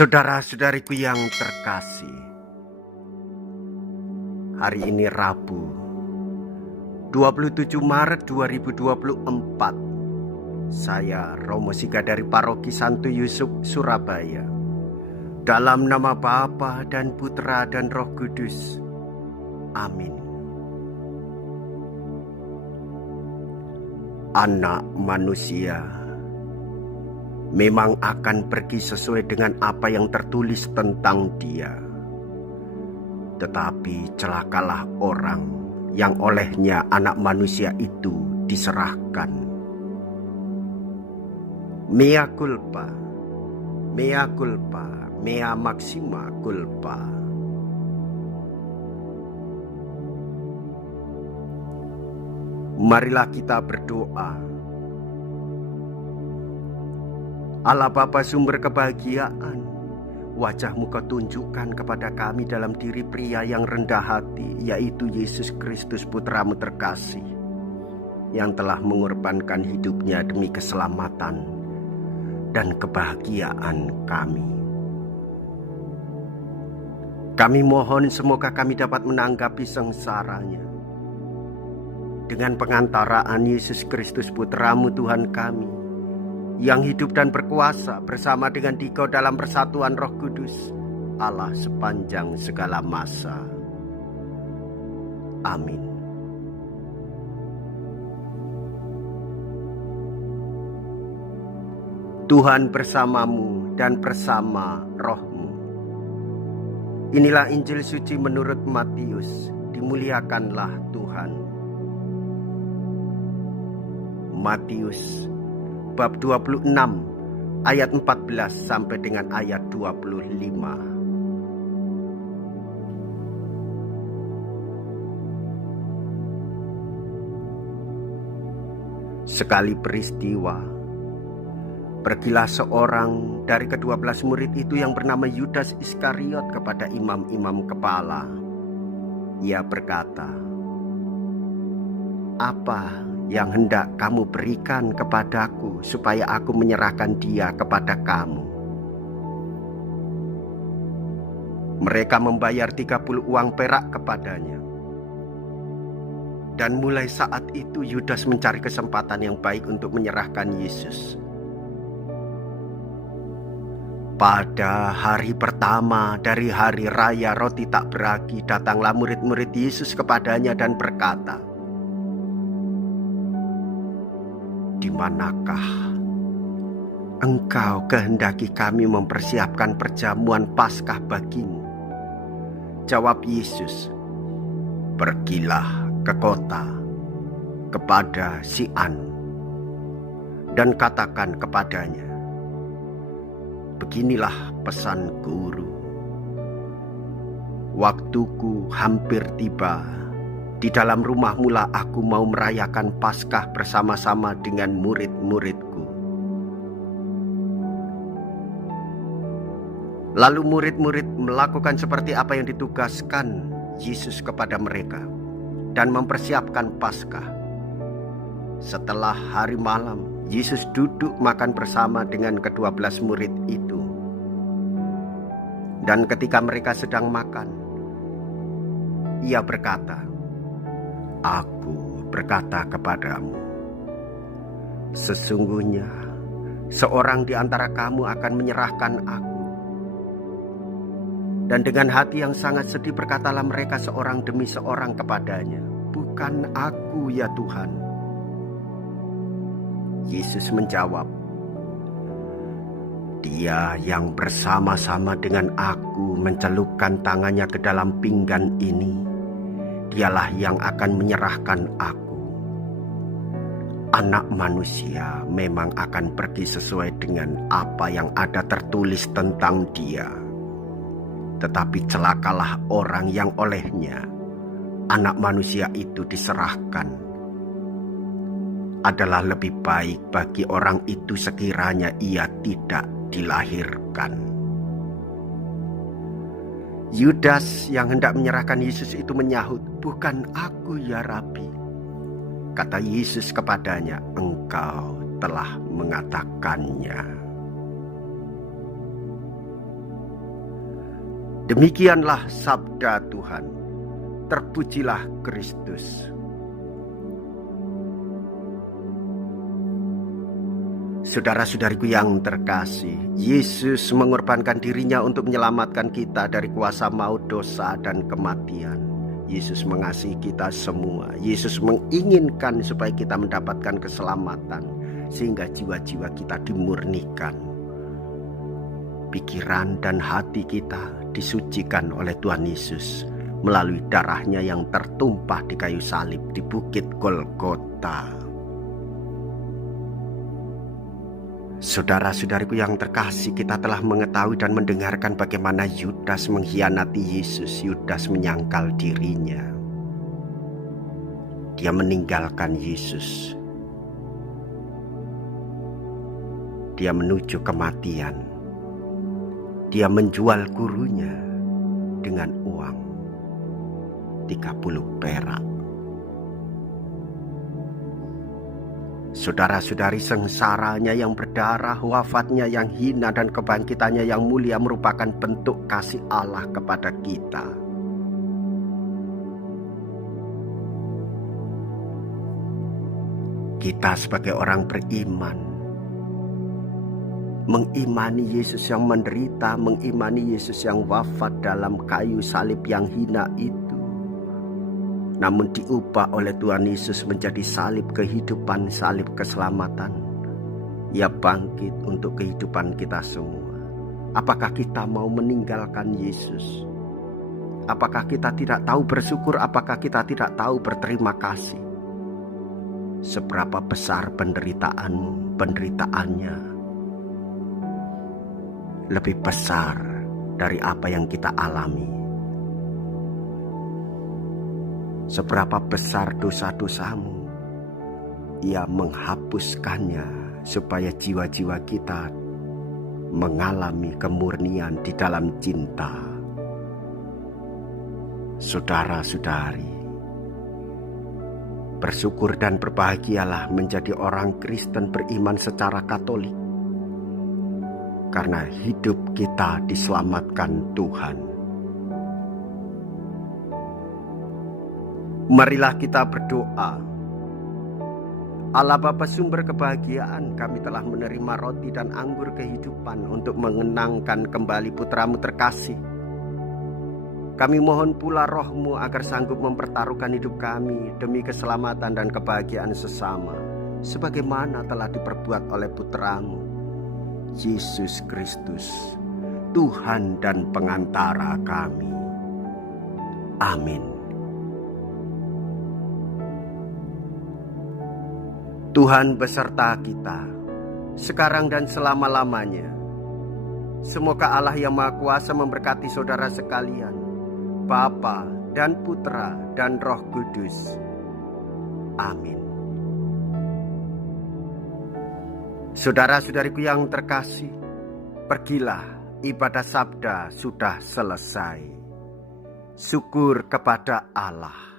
Saudara-saudariku yang terkasih, hari ini Rabu 27 Maret 2024. Saya Romo Siga dari Paroki Santo Yusuf, Surabaya. Dalam nama Bapa dan Putra dan Roh Kudus. Amin. Anak manusia memang akan pergi sesuai dengan apa yang tertulis tentang dia. Tetapi celakalah orang yang olehnya anak manusia itu diserahkan. Mea culpa, mea culpa, mea maxima culpa. Marilah kita berdoa. Allah Bapa sumber kebahagiaan, wajah-Mu Kau tunjukkan kepada kami dalam diri pria yang rendah hati, yaitu Yesus Kristus Putra-Mu terkasih, yang telah mengorbankan hidupnya demi keselamatan dan kebahagiaan kami. Kami mohon semoga kami dapat menanggapi sengsaranya dengan pengantaraan Yesus Kristus Putra-Mu Tuhan kami, yang hidup dan berkuasa bersama dengan Dikau dalam persatuan Roh Kudus, Allah sepanjang segala masa. Amin. Tuhan bersamamu dan bersama rohmu. Inilah Injil suci menurut Matius. Dimuliakanlah Tuhan. Matius bab 26 ayat 14 sampai dengan ayat 25. Sekali peristiwa, pergilah seorang dari ke-12 murid itu yang bernama Yudas Iskariot kepada imam-imam kepala. Ia berkata, "Apa yang hendak kamu berikan kepadaku supaya aku menyerahkan dia kepada kamu?" Mereka membayar 30 uang perak kepadanya. Dan mulai saat itu Yudas mencari kesempatan yang baik untuk menyerahkan Yesus. Pada hari pertama dari hari raya roti tak beragi, datanglah murid-murid Yesus kepadanya dan berkata, "Di manakah Engkau kehendaki kami mempersiapkan perjamuan Paskah bagimu?" Jawab Yesus, "Pergilah ke kota kepada si Anu dan katakan kepadanya, beginilah pesan Guru. Waktuku hampir tiba. Di dalam rumahmu lah aku mau merayakan Paskah bersama-sama dengan murid-muridku." Lalu murid-murid melakukan seperti apa yang ditugaskan Yesus kepada mereka dan mempersiapkan Paskah. Setelah hari malam, Yesus duduk makan bersama dengan ke-12 murid itu. Dan ketika mereka sedang makan, Ia berkata, "Aku berkata kepadamu, sesungguhnya seorang di antara kamu akan menyerahkan aku." Dan dengan hati yang sangat sedih berkatalah mereka seorang demi seorang kepadanya, "Bukan aku ya Tuhan." Yesus menjawab, "Dia yang bersama-sama dengan aku mencelupkan tangannya ke dalam pinggan ini, dialah yang akan menyerahkan aku. Anak manusia memang akan pergi sesuai dengan apa yang ada tertulis tentang dia. Tetapi celakalah orang yang olehnya anak manusia itu diserahkan. Adalah lebih baik bagi orang itu sekiranya ia tidak dilahirkan." Yudas yang hendak menyerahkan Yesus itu menyahut, "Bukan aku ya Rabi." Kata Yesus kepadanya, "Engkau telah mengatakannya." Demikianlah sabda Tuhan. Terpujilah Kristus. Saudara-saudariku yang terkasih, Yesus mengorbankan dirinya untuk menyelamatkan kita dari kuasa maut, dosa, dan kematian. Yesus mengasihi kita semua. Yesus menginginkan supaya kita mendapatkan keselamatan, sehingga jiwa-jiwa kita dimurnikan. Pikiran dan hati kita disucikan oleh Tuhan Yesus melalui darahnya yang tertumpah di kayu salib di Bukit Golgota. Saudara-saudariku yang terkasih, kita telah mengetahui dan mendengarkan bagaimana Yudas mengkhianati Yesus. Yudas menyangkal dirinya. Dia meninggalkan Yesus. Dia menuju kematian. Dia menjual gurunya dengan uang 30 perak. Saudara-saudari, sengsaranya yang berdarah, wafatnya yang hina, dan kebangkitannya yang mulia merupakan bentuk kasih Allah kepada kita. Kita sebagai orang beriman mengimani Yesus yang menderita, mengimani Yesus yang wafat dalam kayu salib yang hina itu, namun diubah oleh Tuhan Yesus menjadi salib kehidupan, salib keselamatan. Ia bangkit untuk kehidupan kita semua. Apakah kita mau meninggalkan Yesus? Apakah kita tidak tahu bersyukur? Apakah kita tidak tahu berterima kasih? Seberapa besar penderitaanmu, penderitaannya lebih besar dari apa yang kita alami. Seberapa besar dosa-dosamu, Ia menghapuskannya supaya jiwa-jiwa kita mengalami kemurnian di dalam cinta. Saudara-saudari, bersyukur dan berbahagialah menjadi orang Kristen beriman secara Katolik, karena hidup kita diselamatkan Tuhan. Marilah kita berdoa. Allah Bapa sumber kebahagiaan, kami telah menerima roti dan anggur kehidupan untuk mengenangkan kembali putra-Mu terkasih. Kami mohon pula Roh-Mu agar sanggup mempertaruhkan hidup kami demi keselamatan dan kebahagiaan sesama, sebagaimana telah diperbuat oleh putra-Mu, Yesus Kristus, Tuhan dan pengantara kami. Amin. Tuhan beserta kita, sekarang dan selama-lamanya. Semoga Allah yang Maha Kuasa memberkati saudara sekalian, Bapa dan Putra dan Roh Kudus. Amin. Saudara-saudariku yang terkasih, pergilah, ibadah sabda sudah selesai. Syukur kepada Allah.